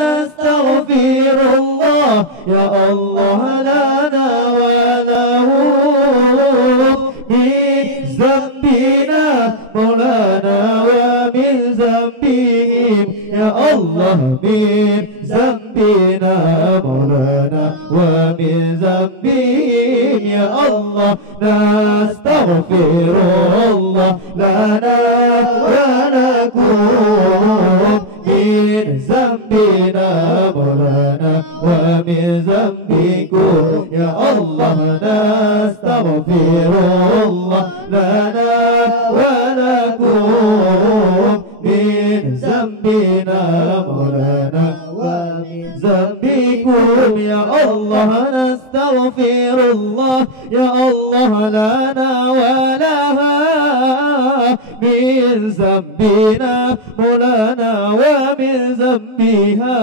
نستغفر الله يا الله لنا ولهم من ذنبنا مولانا ومن ذنبهم يا الله من ذنبنا مولانا ومن ذنبهم يا الله نستغفر الله لنا ونكون من ذنبنا مولانا ومن ذنبكم يا الله نستغفر الله لنا ولكم من ذنبنا مولانا ومن ذنبكم يا الله نستغفر الله يا الله لنا ولها من ذنبنا مولانا ومن ذنبها